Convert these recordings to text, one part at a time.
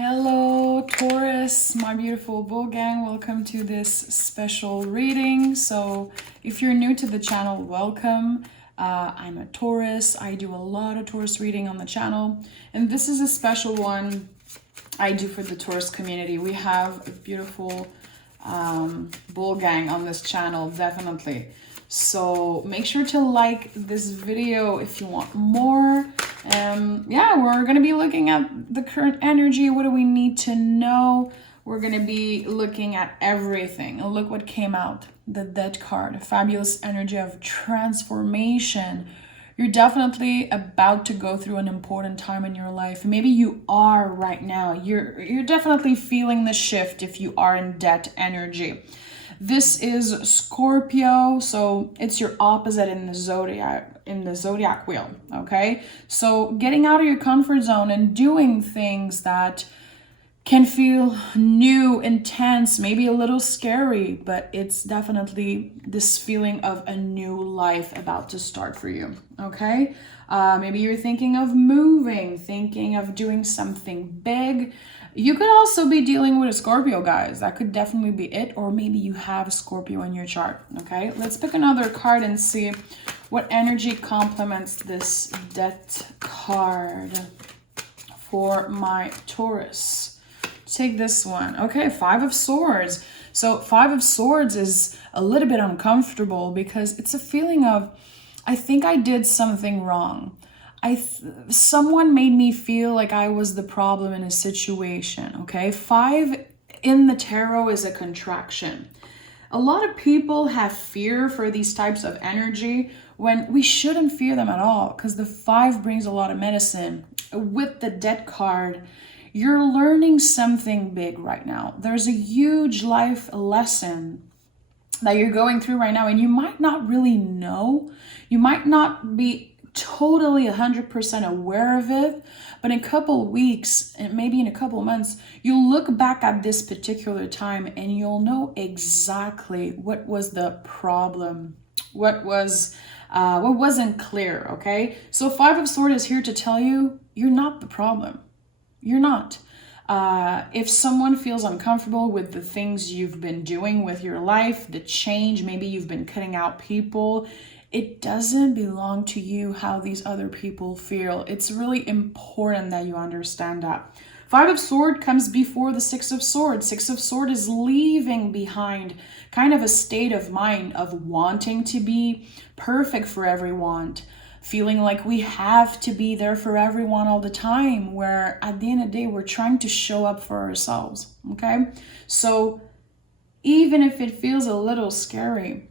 Hello Taurus, my beautiful bull gang. Welcome to this special reading. So if you're new to the channel, welcome. I'm a Taurus. I do a lot of Taurus reading on the channel, and this is a special one I do for the Taurus community. We have a beautiful bull gang on this channel, definitely. So make sure to like this video if you want more. Yeah, we're going to be looking at the current energy. What do we need to know? We're going to be looking at everything. And look what came out. The Death card, a fabulous energy of transformation. You're definitely about to go through an important time in your life. Maybe you are right now. You're definitely feeling the shift if you are in debt energy. This is Scorpio, so it's your opposite in the zodiac wheel, okay? So getting out of your comfort zone and doing things that can feel new, intense, maybe a little scary, but it's definitely this feeling of a new life about to start for you, okay? Maybe you're thinking of moving, thinking of doing something big. You could also be dealing with a Scorpio, guys. That could definitely be it. Or maybe you have a Scorpio in your chart, okay? Let's pick another card and see what energy complements this Death card for my Taurus. Take this one. Okay, Five of Swords. So Five of Swords is a little bit uncomfortable because it's a feeling of, I think I did something wrong. Someone made me feel like I was the problem in a situation, okay? Five in the tarot is a contraction. A lot of people have fear for these types of energy when we shouldn't fear them at all, because the five brings a lot of medicine. With the Death card, you're learning something big right now. There's a huge life lesson that you're going through right now, and you might not really know. You might not be totally 100% aware of it, but in a couple weeks and maybe in a couple months, you'll look back at this particular time and you'll know exactly what was the problem, what wasn't clear. Okay, so Five of Swords is here to tell you you're not the problem. You're not. If someone feels uncomfortable with the things you've been doing with your life, the change, maybe you've been cutting out people, it doesn't belong to you how these other people feel. It's really important that you understand that. Five of Swords comes before the Six of Swords. Six of Swords is leaving behind kind of a state of mind of wanting to be perfect for everyone, feeling like we have to be there for everyone all the time, where at the end of the day, we're trying to show up for ourselves, okay? So even if it feels a little scary,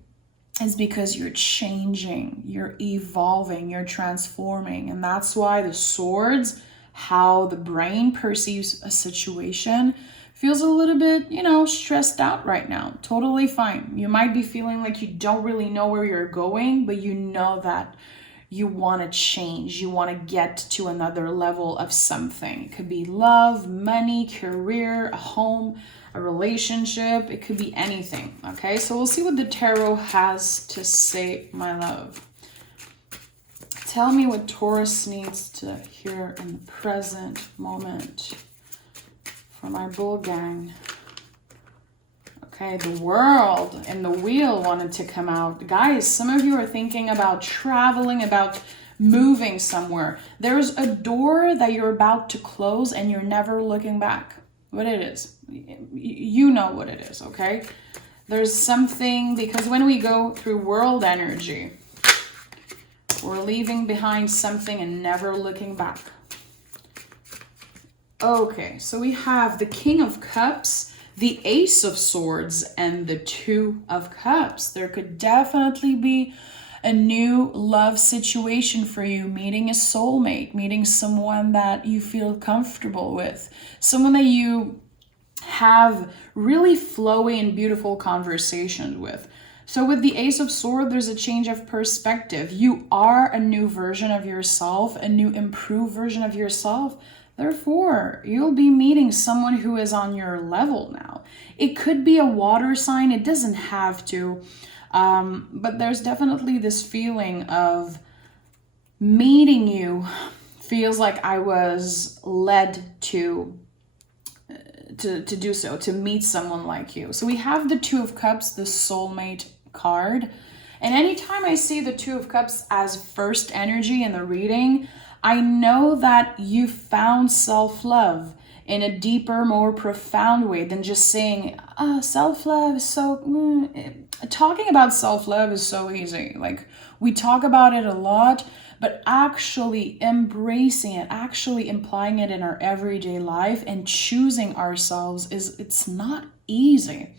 it's because you're changing, you're evolving, you're transforming. And that's why the swords, how the brain perceives a situation, feels a little bit, stressed out right now. Totally fine. You might be feeling like you don't really know where you're going, but you know that you want to change. You want to get to another level of something. It could be love, money, career, a home, a relationship. It could be anything. Okay, so we'll see what the tarot has to say, my love. Tell me what Taurus needs to hear in the present moment for my bull gang. Okay, the World and the Wheel wanted to come out. Guys, some of you are thinking about traveling, about moving somewhere. There's a door that you're about to close and you're never looking back. What it is. You know what it is, okay? There's something, because when we go through world energy, we're leaving behind something and never looking back. Okay, so we have the King of Cups, the Ace of Swords, and the Two of Cups. There could definitely be a new love situation for you, meeting a soulmate, meeting someone that you feel comfortable with, someone that you have really flowy and beautiful conversations with. So with the Ace of Swords, there's a change of perspective. You are a new version of yourself, a new improved version of yourself. Therefore, you'll be meeting someone who is on your level now. It could be a water sign. It doesn't have to. But there's definitely this feeling of meeting you feels like I was led to to do so, to meet someone like you. So we have the Two of Cups, the soulmate card. And anytime I see the Two of Cups as first energy in the reading, I know that you found self-love in a deeper, more profound way than just saying, self-love is so... Talking about self-love is so easy. Like, we talk about it a lot, but actually embracing it, actually implying it in our everyday life and choosing ourselves it's not easy.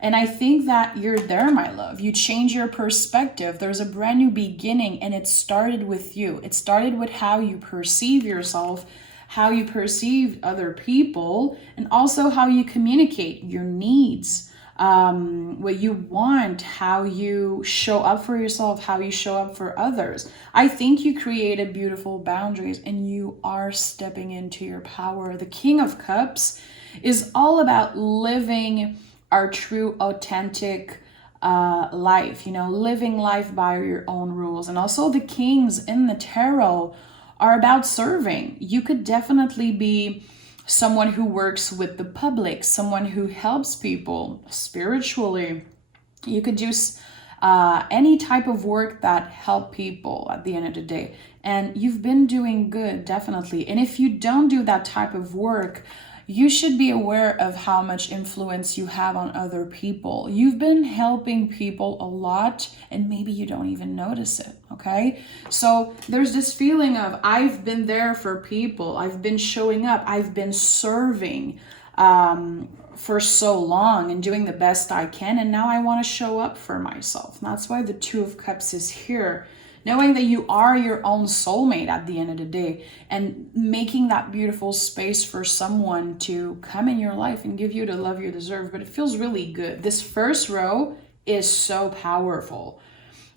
And I think that you're there, my love. You change your perspective. There's a brand new beginning, and it started with you. It started with how you perceive yourself, how you perceive other people, and also how you communicate your needs, what you want, how you show up for yourself, how you show up for others. I think you created beautiful boundaries, and you are stepping into your power. The King of Cups is all about living our true, authentic life, living life by your own rules. And also the kings in the tarot are about serving. You could definitely be someone who works with the public, someone who helps people spiritually. You could do any type of work that help people at the end of the day. And you've been doing good, definitely. And if you don't do that type of work, you should be aware of how much influence you have on other people. You've been helping people a lot, and maybe you don't even notice it, okay? So there's this feeling of, I've been there for people. I've been showing up. I've been serving for so long and doing the best I can, and now I want to show up for myself. And that's why the Two of Cups is here. Knowing that you are your own soulmate at the end of the day, and making that beautiful space for someone to come in your life and give you the love you deserve. But it feels really good. This first row is so powerful.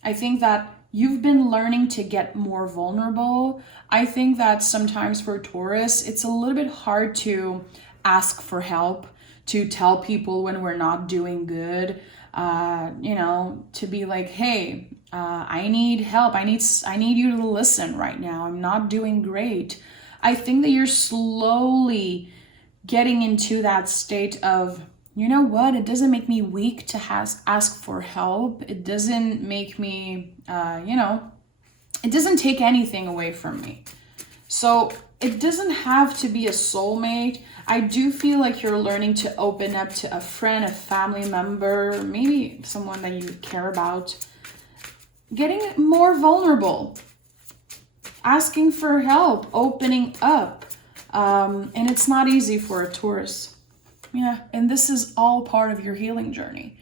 I think that you've been learning to get more vulnerable. I think that sometimes for Taurus, it's a little bit hard to ask for help, to tell people when we're not doing good, to be like, hey, I need help. I need you to listen right now. I'm not doing great. I think that you're slowly getting into that state of, you know what? It doesn't make me weak to ask for help. It doesn't make me, it doesn't take anything away from me. So it doesn't have to be a soulmate. I do feel like you're learning to open up to a friend, a family member, maybe someone that you care about. Getting more vulnerable, asking for help, opening up. And it's not easy for a Taurus. Yeah, and this is all part of your healing journey.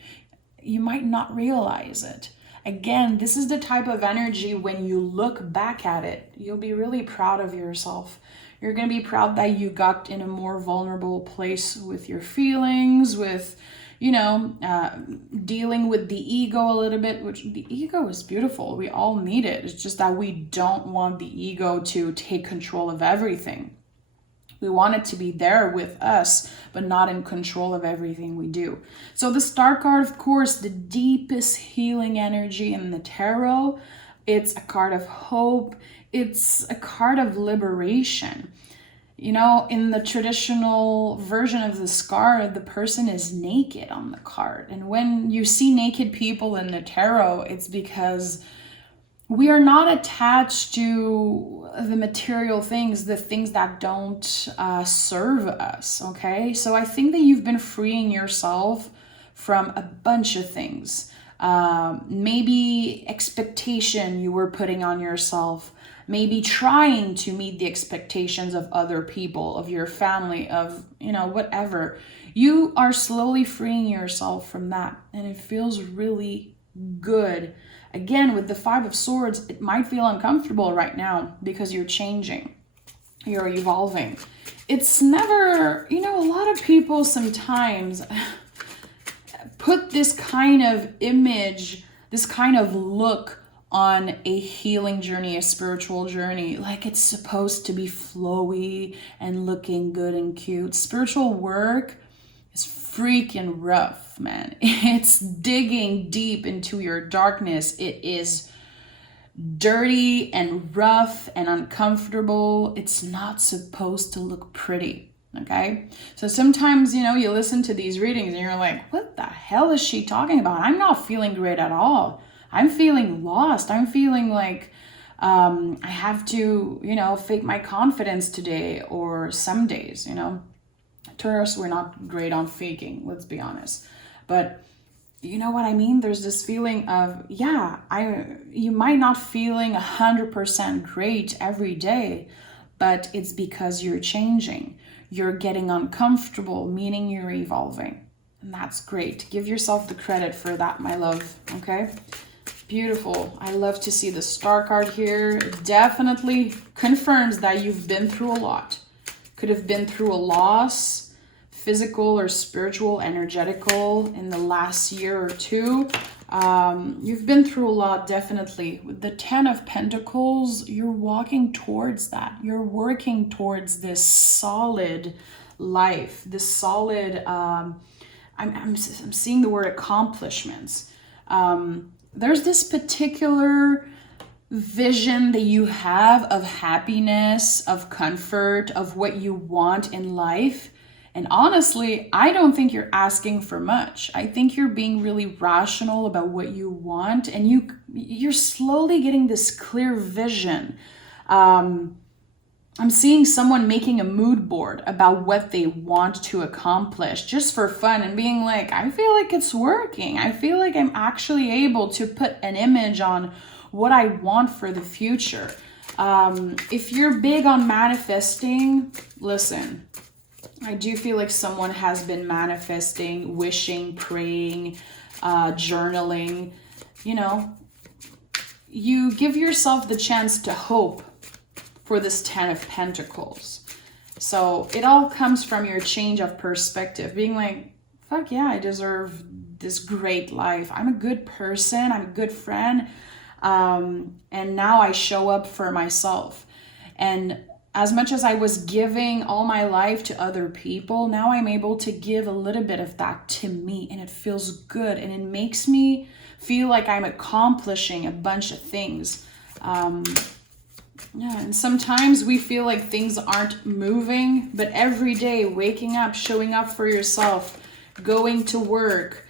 You might not realize it. Again, this is the type of energy when you look back at it, you'll be really proud of yourself. You're going to be proud that you got in a more vulnerable place with your feelings, with, dealing with the ego a little bit, which the ego is beautiful. We all need it. It's just that we don't want the ego to take control of everything. We want it to be there with us, but not in control of everything we do. So the Star card, of course, the deepest healing energy in the tarot. It's a card of hope. It's a card of liberation. In the traditional version of this card, the person is naked on the card. And when you see naked people in the tarot, it's because we are not attached to the material things, the things that don't serve us, okay? So I think that you've been freeing yourself from a bunch of things. Maybe expectation you were putting on yourself, maybe trying to meet the expectations of other people, of your family, of, whatever. You are slowly freeing yourself from that, and it feels really good. Again, with the Five of Swords, it might feel uncomfortable right now because you're changing, you're evolving. It's never, a lot of people sometimes put this kind of image, this kind of look on a healing journey, a spiritual journey, like it's supposed to be flowy and looking good and cute. Spiritual work is freaking rough, man. It's digging deep into your darkness. It is dirty and rough and uncomfortable. It's not supposed to look pretty. Okay, so sometimes, you listen to these readings and you're like, what the hell is she talking about? I'm not feeling great at all. I'm feeling lost. I'm feeling like I have to, fake my confidence today or some days, Taurus, we're not great on faking, let's be honest. But you know what I mean? There's this feeling of, you might not feeling 100% great every day, but it's because you're changing. You're getting uncomfortable, meaning you're evolving. And that's great. Give yourself the credit for that, my love, okay? Beautiful. I love to see the star card here. It definitely confirms that you've been through a lot. Could have been through a loss, physical or spiritual, energetical, in the last year or two. You've been through a lot, definitely. With the 10 of Pentacles, you're walking towards that. You're working towards this solid life, this solid, I'm seeing the word accomplishments. There's this particular vision that you have of happiness, of comfort, of what you want in life. And honestly, I don't think you're asking for much. I think you're being really rational about what you want, and you're slowly getting this clear vision. I'm seeing someone making a mood board about what they want to accomplish just for fun and being like, I feel like it's working. I feel like I'm actually able to put an image on what I want for the future. If you're big on manifesting, listen, I do feel like someone has been manifesting, wishing, praying, journaling. You give yourself the chance to hope for this 10 of Pentacles. So it all comes from your change of perspective, being like, fuck yeah, I deserve this great life. I'm a good person. I'm a good friend. And now I show up for myself. And as much as I was giving all my life to other people, now I'm able to give a little bit of that to me, and it feels good, and it makes me feel like I'm accomplishing a bunch of things. And sometimes we feel like things aren't moving, but every day, waking up, showing up for yourself, going to work,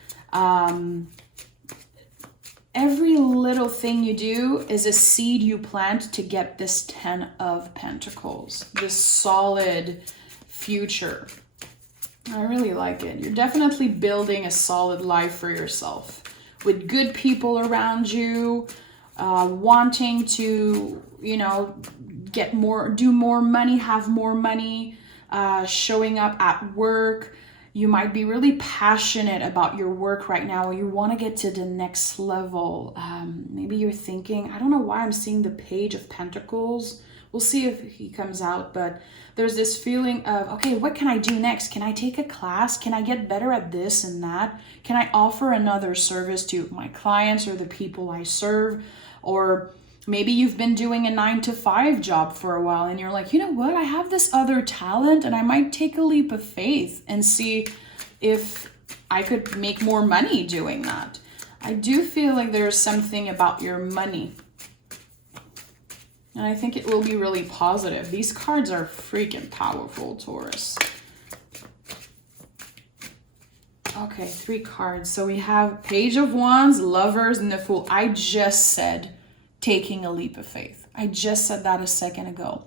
every little thing you do is a seed you plant to get this 10 of Pentacles, this solid future. I really like it. You're definitely building a solid life for yourself with good people around you, wanting to, get more, do more money, have more money, showing up at work. You might be really passionate about your work right now, or you want to get to the next level. Maybe you're thinking, I don't know why I'm seeing the Page of Pentacles. We'll see if he comes out, but there's this feeling of, okay, what can I do next? Can I take a class? Can I get better at this and that? Can I offer another service to my clients or the people I serve? Or maybe you've been doing a 9-to-5 job for a while and you're like, you know what? I have this other talent and I might take a leap of faith and see if I could make more money doing that. I do feel like there's something about your money. And I think it will be really positive. These cards are freaking powerful, Taurus. Okay, 3 cards. So we have Page of Wands, Lovers, and the Fool. I just said taking a leap of faith. I just said that a second ago.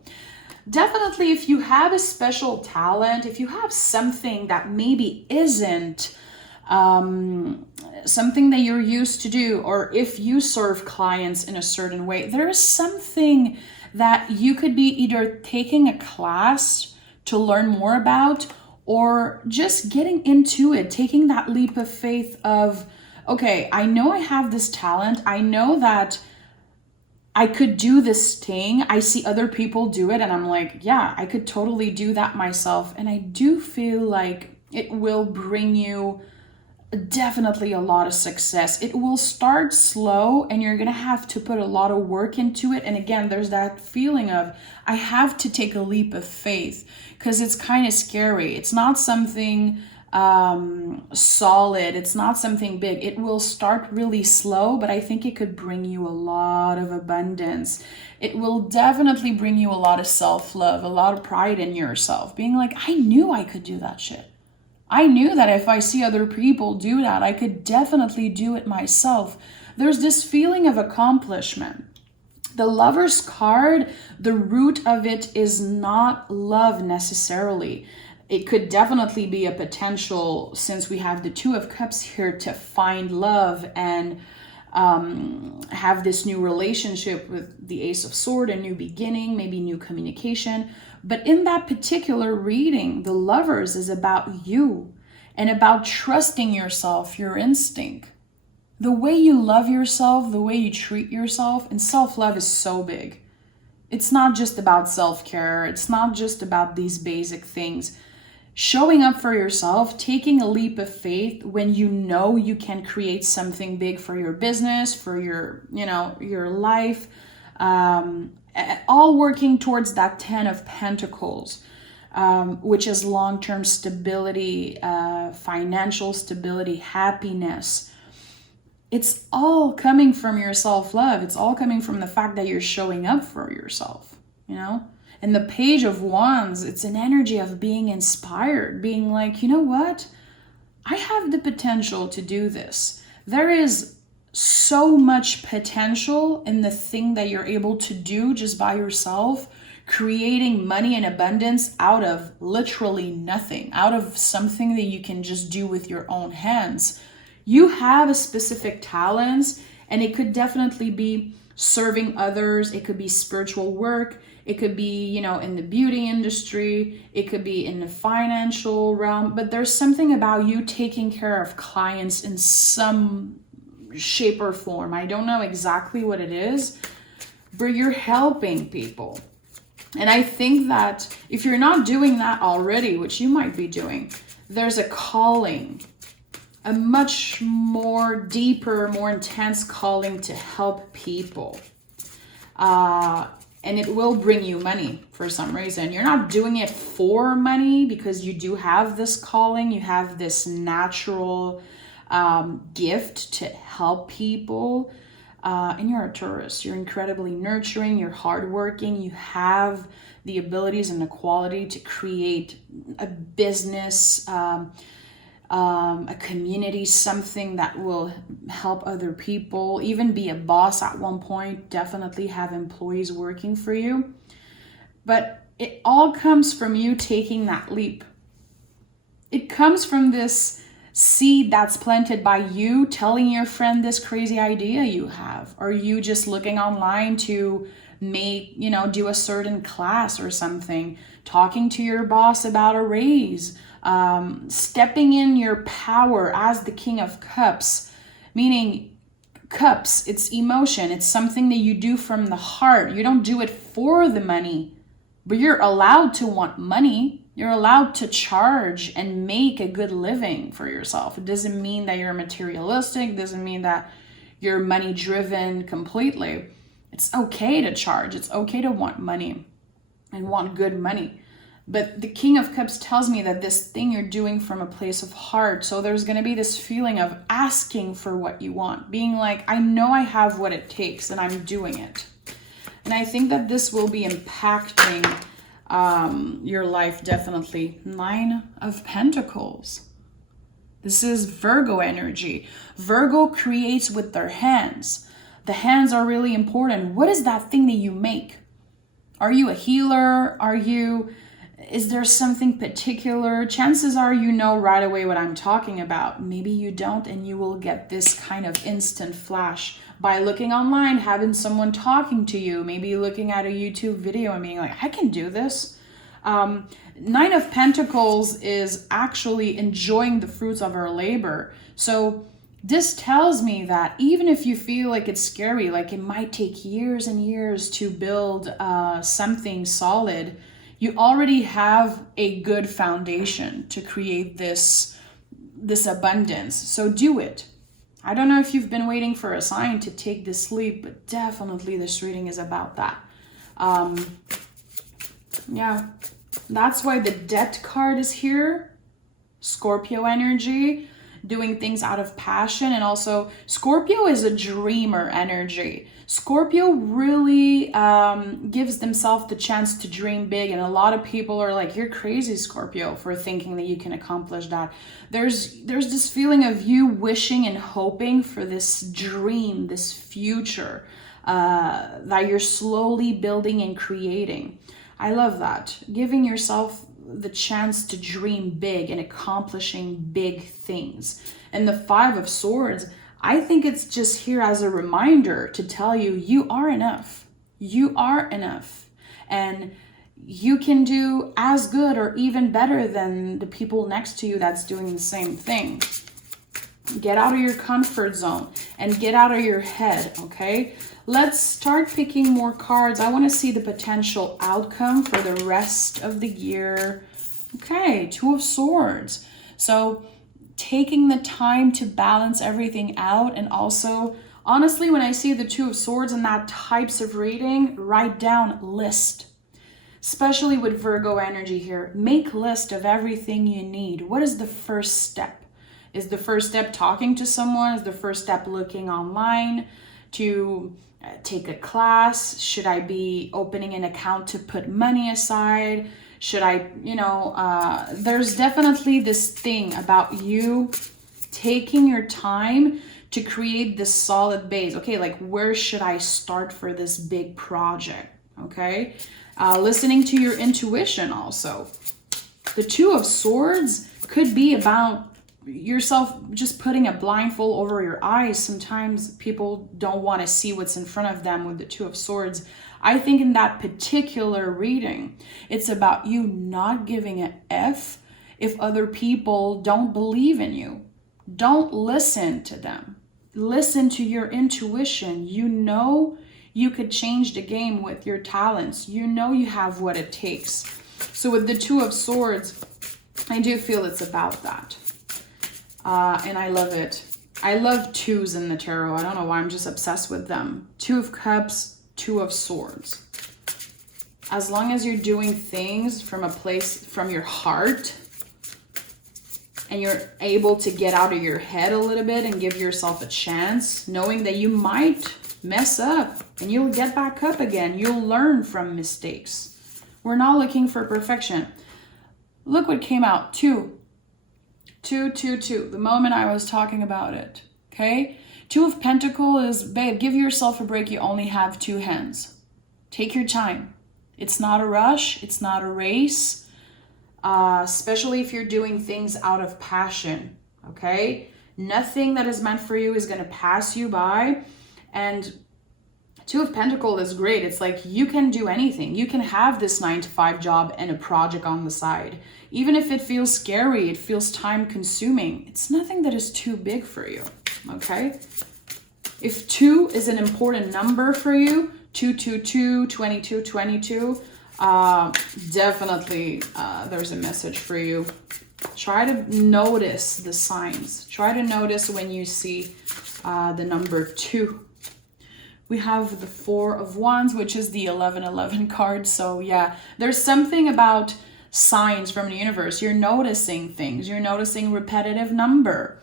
Definitely, if you have a special talent, if you have something that maybe isn't something that you're used to do, or if you serve clients in a certain way, there is something that you could be either taking a class to learn more about, or just getting into it, taking that leap of faith of, okay, I know I have this talent. I know that I could do this thing. I see other people do it and I'm like, yeah, I could totally do that myself. And I do feel like it will bring you definitely a lot of success. It will start slow and you're gonna have to put a lot of work into it. And again, there's that feeling of, I have to take a leap of faith because it's kind of scary. It's not something solid. It's not something big. It will start really slow, but I think it could bring you a lot of abundance. It will definitely bring you a lot of self-love, a lot of pride in yourself, being like, I knew I could do that shit. I knew that if I see other people do that, I could definitely do it myself. There's this feeling of accomplishment. The Lover's card, the root of it is not love necessarily. It could definitely be a potential, since we have the Two of Cups here, to find love and have this new relationship with the Ace of Swords, a new beginning, maybe new communication. But in that particular reading, the Lovers is about you and about trusting yourself, your instinct. The way you love yourself, the way you treat yourself, and self-love is so big. It's not just about self-care. It's not just about these basic things. Showing up for yourself, taking a leap of faith when you know you can create something big for your business, for your life, all working towards that 10 of Pentacles, which is long-term stability, financial stability, happiness. It's all coming from your self-love. It's all coming from the fact that you're showing up for yourself, And the Page of Wands, it's an energy of being inspired, being like, you know what? I have the potential to do this. There is so much potential in the thing that you're able to do just by yourself, creating money and abundance out of literally nothing, out of something that you can just do with your own hands. You have a specific talents, and it could definitely be serving others. It could be spiritual work. It could be, in the beauty industry. It could be in the financial realm. But there's something about you taking care of clients in some shape or form. I don't know exactly what it is, but you're helping people. And I think that if you're not doing that already, which you might be doing, there's a calling, a much more deeper, more intense calling to help people. And it will bring you money for some reason. You're not doing it for money because you do have this calling. You have this natural gift to help people. And you're a Taurus. You're incredibly nurturing. You're hardworking. You have the abilities and the quality to create a business, a community, something that will help other people, even be a boss at one point, definitely have employees working for you. But it all comes from you taking that leap. It comes from this seed that's planted by you telling your friend this crazy idea you have, or you just looking online to make, do a certain class or something, talking to your boss about a raise, stepping in your power as the King of Cups, meaning cups, it's emotion. It's something that you do from the heart. You don't do it for the money, but you're allowed to want money. You're allowed to charge and make a good living for yourself. It doesn't mean that you're materialistic. It doesn't mean that you're money driven completely. It's okay to charge. It's okay to want money and want good money. But the King of Cups tells me that this thing you're doing from a place of heart. So there's going to be this feeling of asking for what you want, being like, I know I have what it takes and I'm doing it. And I think that this will be impacting your life, definitely. 9 of Pentacles. This is Virgo energy. Virgo creates with their hands. The hands are really important. What is that thing that you make? Are you a healer? Is there something particular? Chances are you know right away what I'm talking about. Maybe you don't, and you will get this kind of instant flash by looking online, having someone talking to you, maybe looking at a YouTube video and being like, I can do this. 9 of Pentacles is actually enjoying the fruits of our labor. So this tells me that even if you feel like it's scary, like it might take years and years to build something solid, you already have a good foundation to create this abundance. So do it. I don't know if you've been waiting for a sign to take this leap, but definitely this reading is about that. Yeah, that's why the Death card is here. Scorpio energy, doing things out of passion. And also Scorpio is a dreamer energy. Scorpio really gives themselves the chance to dream big, and a lot of people are like, you're crazy, Scorpio, for thinking that you can accomplish that. There's this feeling of you wishing and hoping for this dream, this future that you're slowly building and creating. I love that. Giving yourself the chance to dream big and accomplishing big things. And the Five of Swords, I think it's just here as a reminder to tell you, you are enough. You are enough. And you can do as good or even better than the people next to you that's doing the same thing. Get out of your comfort zone and get out of your head, okay? Let's start picking more cards. I want to see the potential outcome for the rest of the year. Okay, Two of Swords. So taking the time to balance everything out, and also, honestly, when I see the Two of Swords and that types of reading, write down list. Especially with Virgo energy here, make list of everything you need. What is the first step? Is the first step talking to someone? Is the first step looking online to take a class? Should I be opening an account to put money aside? Should I, there's definitely this thing about you taking your time to create this solid base. Okay, like where should I start for this big project? Okay, listening to your intuition also. The Two of Swords could be about yourself just putting a blindfold over your eyes. Sometimes people don't want to see what's in front of them with the Two of Swords. I think in that particular reading, it's about you not giving an F if other people don't believe in you. Don't listen to them. Listen to your intuition. You know you could change the game with your talents. You know you have what it takes. So with the Two of Swords, I do feel it's about that. And I love it. I love twos in the tarot. I don't know why, I'm just obsessed with them. Two of Cups, Two of Swords. As long as you're doing things from a place, from your heart, and you're able to get out of your head a little bit and give yourself a chance, knowing that you might mess up and you'll get back up again. You'll learn from mistakes. We're not looking for perfection. Look what came out. Two. The moment I was talking about it. Okay? Two of Pentacles is, babe, give yourself a break. You only have two hands. Take your time. It's not a rush. It's not a race. Especially if you're doing things out of passion. Okay? Nothing that is meant for you is going to pass you by. And Two of Pentacles is great. It's like you can do anything. You can have this 9-to-5 job and a project on the side. Even if it feels scary, it feels time consuming. It's nothing that is too big for you. Okay? If 2 is an important number for you, 222, 22, definitely there's a message for you. Try to notice the signs. Try to notice when you see the number 2. We have the Four of Wands, which is the 1111 card. So yeah, there's something about signs from the universe. You're noticing things. You're noticing repetitive number.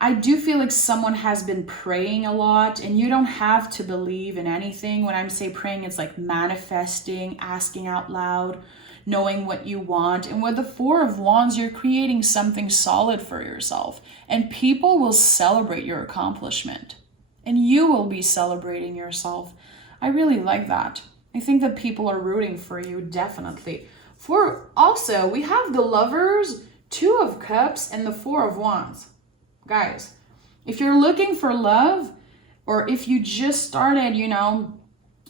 I do feel like someone has been praying a lot, and you don't have to believe in anything. When I say praying, it's like manifesting, asking out loud, knowing what you want. And with the Four of Wands, you're creating something solid for yourself, and people will celebrate your accomplishment, and you will be celebrating yourself. I really like that. I think that people are rooting for you, definitely. Also, we have the Lovers, Two of Cups, and the Four of Wands. Guys, if you're looking for love, or if you just started,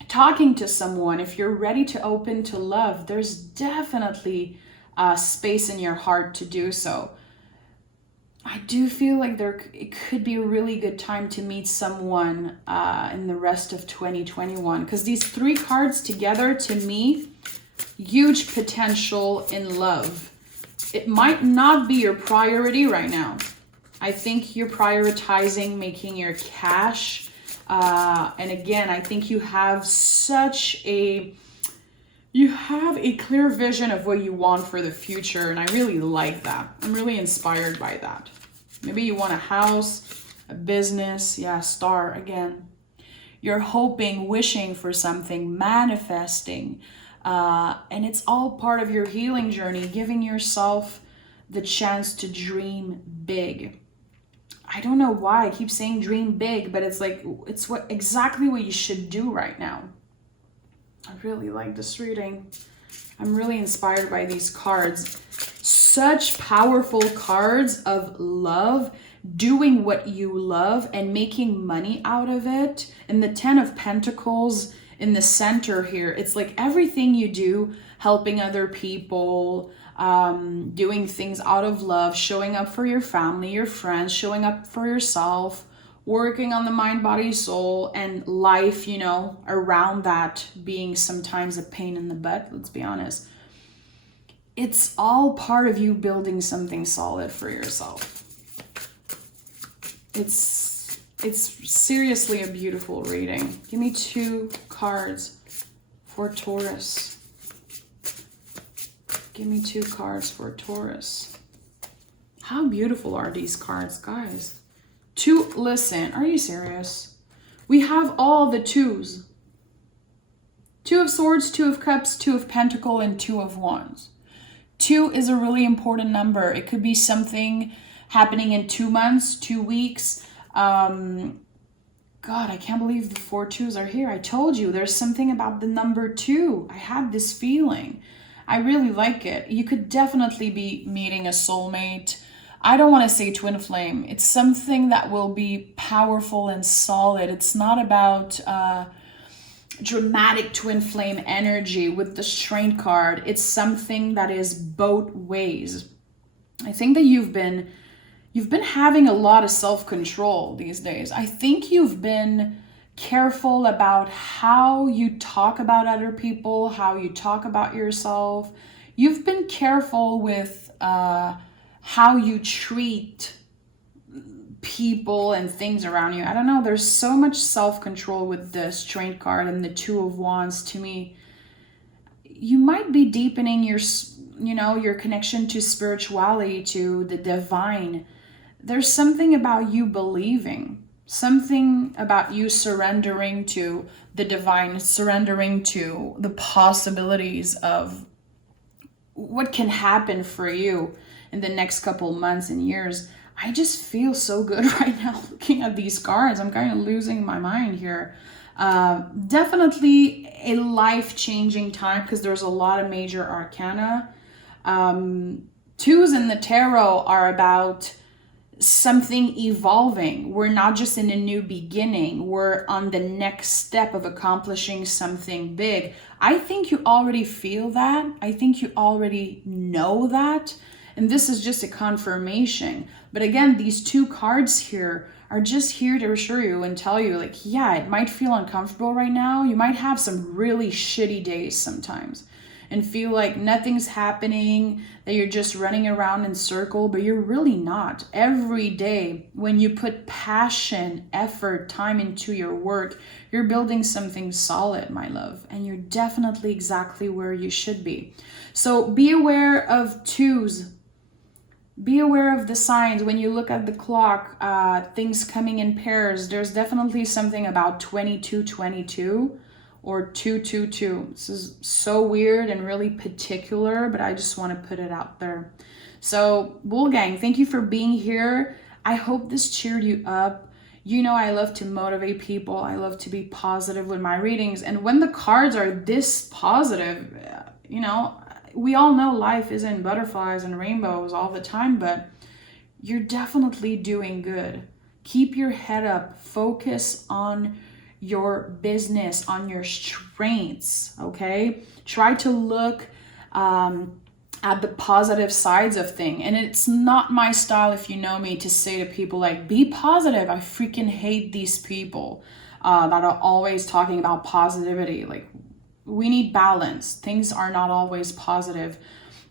talking to someone, if you're ready to open to love, there's definitely space in your heart to do so. I do feel like it could be a really good time to meet someone in the rest of 2021, because these 3 cards together, to me, huge potential in love. It might not be your priority right now. I think you're prioritizing making your cash. And again, I think you have such a You have a clear vision of what you want for the future, and I really like that. I'm really inspired by that. Maybe you want a house, a business, yeah, star again. You're hoping, wishing for something, manifesting, and it's all part of your healing journey, giving yourself the chance to dream big. I don't know why I keep saying dream big, but it's like, it's exactly what you should do right now. I really like this reading. I'm really inspired by these cards. Such powerful cards of love, doing what you love and making money out of it. And the 10 of Pentacles in the center here, it's like everything you do, helping other people, doing things out of love, showing up for your family, your friends, showing up for yourself, working on the mind, body, soul, and life, you know, around that being sometimes a pain in the butt, let's be honest. It's all part of you building something solid for yourself. It's seriously a beautiful reading. Give me 2 cards for Taurus. Give me 2 cards for Taurus. How beautiful are these cards, guys? 2, listen, are you serious? We have all the 2s. 2 of Swords, 2 of Cups, 2 of Pentacle, and 2 of Wands. 2 is a really important number. It could be something happening in 2 months, 2 weeks. God, I can't believe the 4 2s are here. I told you, there's something about the number 2. I had this feeling. I really like it. You could definitely be meeting a soulmate. I don't want to say twin flame. It's something that will be powerful and solid. It's not about dramatic twin flame energy with the Strength card. It's something that is both ways. I think that you've been having a lot of self-control these days. I think you've been careful about how you talk about other people, how you talk about yourself. You've been careful with how you treat people and things around you. I don't know, there's so much self-control with the Strength card and the 2 of Wands. To me, you might be deepening your, you know, your connection to spirituality, to the divine. There's something about you believing, something about you surrendering to the divine, surrendering to the possibilities of what can happen for you in the next couple months and years. I just feel so good right now looking at these cards. I'm kind of losing my mind here. Definitely a life-changing time because there's a lot of major arcana. 2s in the tarot are about something evolving. We're not just in a new beginning. We're on the next step of accomplishing something big. I think you already feel that. I think you already know that. And this is just a confirmation. But again, these 2 cards here are just here to assure you and tell you, like, yeah, it might feel uncomfortable right now. You might have some really shitty days sometimes and feel like nothing's happening, that you're just running around in circle, but you're really not. Every day, when you put passion, effort, time into your work, you're building something solid, my love, and you're definitely exactly where you should be. So be aware of 2s. Be aware of the signs. When you look at the clock, things coming in pairs, there's definitely something about 2222 or 222. This is so weird and really particular, but I just want to put it out there. So, Bull Gang, thank you for being here. I hope this cheered you up. You know I love to motivate people. I love to be positive with my readings. And when the cards are this positive, you know, we all know life isn't butterflies and rainbows all the time, but you're definitely doing good. Keep your head up. Focus on your business, on your strengths, okay? Try to look at the positive sides of things. And it's not my style, if you know me, to say to people like, be positive. I freaking hate these people that are always talking about positivity. Like, we need balance. Things are not always positive.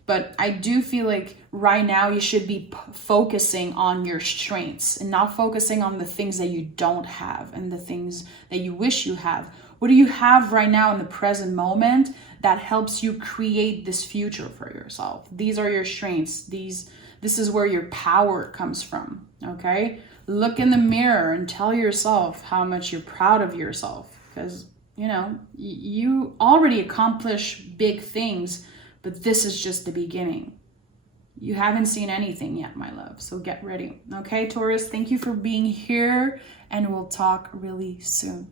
But I do feel like right now you should be focusing on your strengths and not focusing on the things that you don't have and the things that you wish you have. What do you have right now in the present moment that helps you create this future for yourself? These are your strengths. This is where your power comes from, okay? Look in the mirror and tell yourself how much you're proud of yourself, because, you know, you already accomplish big things, but this is just the beginning. You haven't seen anything yet, my love, so get ready. Okay, Taurus, thank you for being here, and we'll talk really soon.